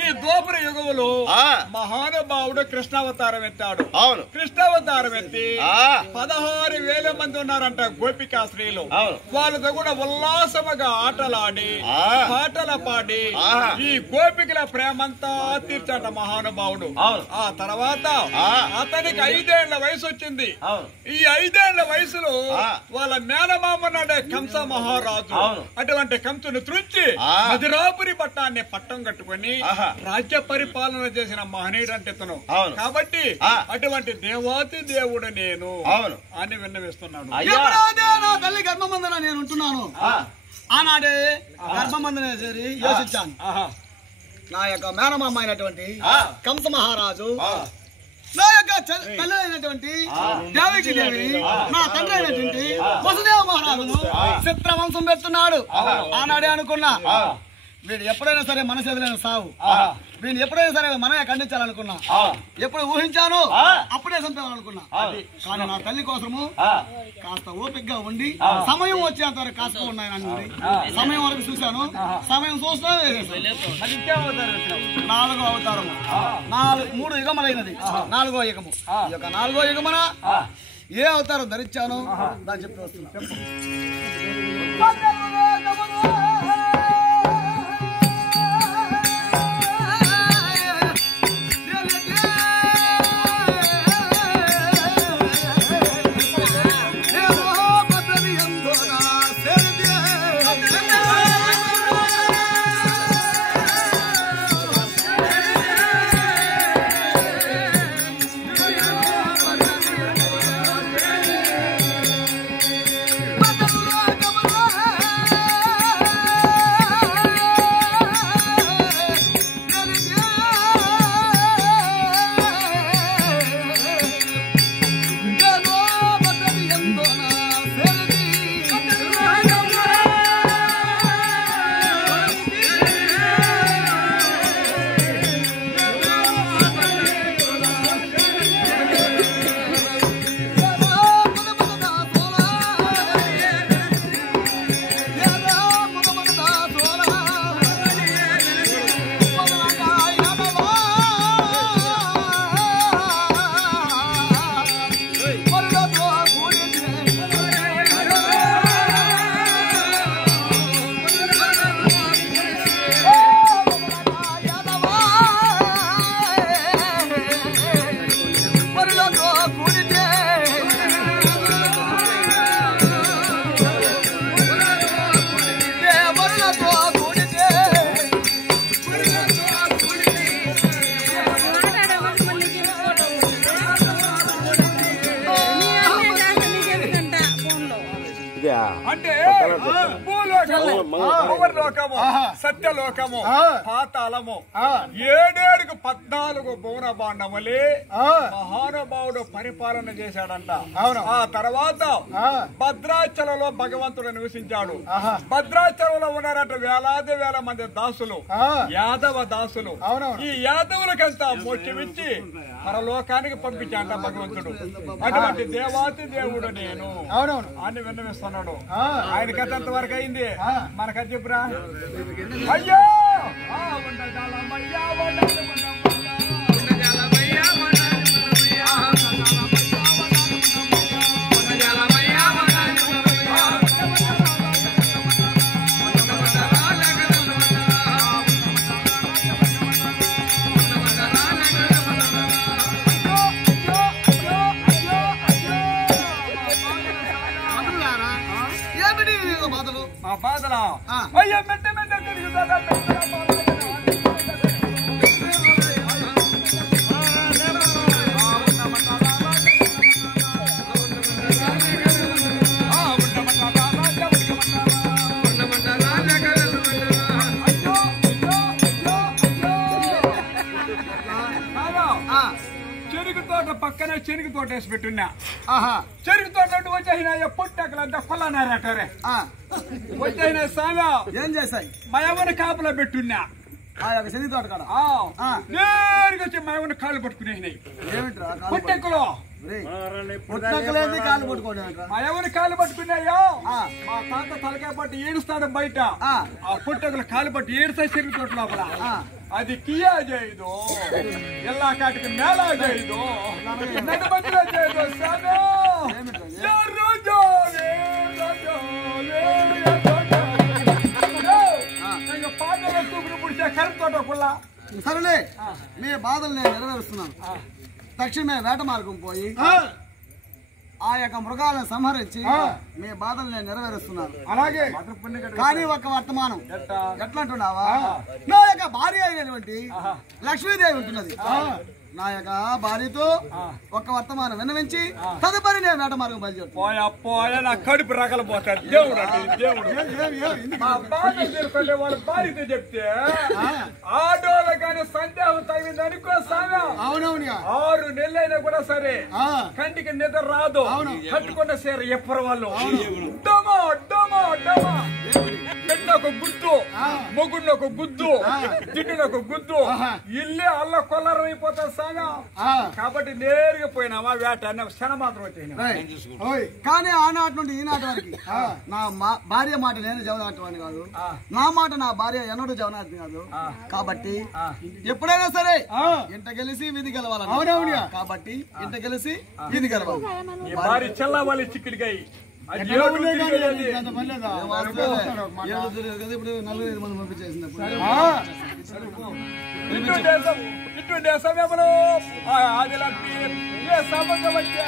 ఈ దోపుర యుగములో మహానుభావుడు కృష్ణావతారం ఎత్తాడు. కృష్ణావతారం ఎత్తి 16,000 మంది ఉన్నారంట గోపికా స్త్రీలు. వాళ్ళతో కూడా ఉల్లాసముగా ఆటలాడి పాటలు పాడి ఈ గోపికల ప్రేమంతా తీర్చాట మహానుభావుడు. ఆ తర్వాత అతనికి 5 ఏళ్ల వయసు వచ్చింది. ఈ 5 ఏళ్ల వయసులో వాళ్ళ మేనమామన్నాడే కంస మహారాజు. అటువంటి కంసును త్రుంచి మధురాపురి పట్టాన్ని పట్టం కట్టుకుని రాజ్య పరిపాలన చేసిన మహనీయుడు అంటే ఇతను. కాబట్టి అటువంటి దేవాతి దేవుడు నేను అని విన్నవిస్తున్నాడు. నా తల్లి గర్భమందన నేను ఉంటున్నాను. ఆనాడే గర్భమందన చేరి యోచించాను. నా యొక్క మేనమామ అయినటువంటి కంస మహారాజు, నా యొక్క తల్లి అయినటువంటి దేవకి దేవి, నా తండ్రి అయినటువంటి వసుదేవ మహారాజును చిత్రవంశం పెడుతున్నాడు. ఆనాడే అనుకున్నా వీడు ఎప్పుడైనా సరే మనసు ఎదురైన సావు, వీడిని ఎప్పుడైనా సరే మనమే ఖండించాలనుకున్నా, ఎప్పుడు ఊహించాను అప్పుడే చంపాలనుకున్నా. కానీ నా తల్లి కోసము కాస్త ఓపికగా ఉండి సమయం వచ్చేంత వరకు కాస్త ఉన్నాయని సమయం వరకు చూశాను. సమయం చూస్తా 4వ అవతారము 3 యుగములైనది 4వ యుగము. ఈ యొక్క 4వ యుగమున ఏ అవతారం ధరించాను దాన్ని చెప్తూ వస్తున్నా. అంటే భూలోకము, సత్యలోకము, పాతాళము 7 14 భువన భాండములే మహానుభావుడు పరిపాలన చేశాడంట. ఆ తర్వాత భద్రాచలంలో భగవంతుడు నివసించాడు. భద్రాచలంలో ఉన్నారంట వేలాది వేల మంది దాసులు, యాదవ దాసులు. ఈ యాదవులకంతా మోక్షమిచ్చి పరలోకానికి పంపించాట భగవంతుడు. అటువంటి దేవాతి దేవుడు నేను అని విన్నవిస్తున్నాడు. ఆయన కథ అంతవరకు అయింది. మనకది చెప్పురా. అయ్యో బాధలా అయ్యో మెట్ట మెట్ట తిరుగుతుందా చెరుకు తోట పక్కన చెరుకు తోట వేసి పెట్టున్నా. చెరుకు తోట వచ్చేసినా పొట్టకలంతా కొల్లనారటరే వచ్చేసిన సాగా ఏం చేశాయి మా ఎవరిని కాపులో పెట్టున్నా. చెరుకు తోట కాడ నేరుగా వచ్చి మా ఎవరిని కాళ్ళు పట్టుకునేసినాయి. పొట్టెక్కలో మా ఎవరిని కాళ్ళు పట్టుకున్నాయో మా తాత తలకాయ పట్టి ఏడుస్తాడు బయట. ఆ పొట్టెక్కలు కాళ్ళు పట్టి ఏడుస్తాయి చెరుకు తోట లోపల. అది కియా చేయదు ಎಲ್ಲ ಕಾಟಿಗೆ ಮೇಳ చేయదు ನಡುಮಂತ್ರ చేయదు ಸ್ವಾಮಿ ಯಾರು ಜೋಲೆ పాటల తూపులు పుడిచే కలుపుతోట కుళ్ళ సరేలే మీ బాధలు నేను నెరవేరుస్తున్నాను తక్షణమే వేట మార్గం పోయి ఆ యొక్క మృగాలను సంహరించి మీ బాధలు నేను నెరవేరుస్తున్నాను అలాగే కానీ ఒక వర్తమానం ఎట్లా అంటున్నావా నా యొక్క భార్య అయినటువంటి లక్ష్మీదేవి ఉంటున్నది నా యొక్క భార్యతో ఒక వర్తమానం విన్నవించి తదుపరి నేను వేట మార్గం బయలుదేరుతాను నా కడుపు రకలు పోతాడు దేవుడు దేవుడు వాళ్ళ భార్యతో చెప్తే ఆటోలో కానీ సందేహం తగిలింది అనుకో సామె అవునవును 6 నెలలైనా కూడా సరే కంటికి నిద్ర రాదు కట్టుకున్న సేర ఎప్పటి వాళ్ళు డమా డమా డమా పెట్టిన ఒక గుద్దు మొగుడిన ఒక గుద్దు తిట్టిన ఒక గుద్దు ఇల్లే అల్ల కొల్లరం అయిపోతారు సాగా కాబట్టి నేరుగా పోయినామా వేట అన్న క్షణ మాత్రం వచ్చేనా కానీ ఆనాటి నుండి ఈనాటి వరకు నా భార్య మాట నేను జవనాటవాడిని కాదు నా మాట నా భార్య ఎన్నడూ జవనాటి కాదు కాబట్టి ఎప్పుడైనా సరే ఇంట గెలిసి వీధి గెలవాలి అవునవునిగా కాబట్టి ఇంట గెలిసి వీధి గెలవాలి భార్య చెల్లవాలి చిక్కుడికాయ ఇప్పుడు 4-5 మంది పంపించేసింది సమయంలో ఆదిలక్ష్మి ఏ సంబంధం వచ్చే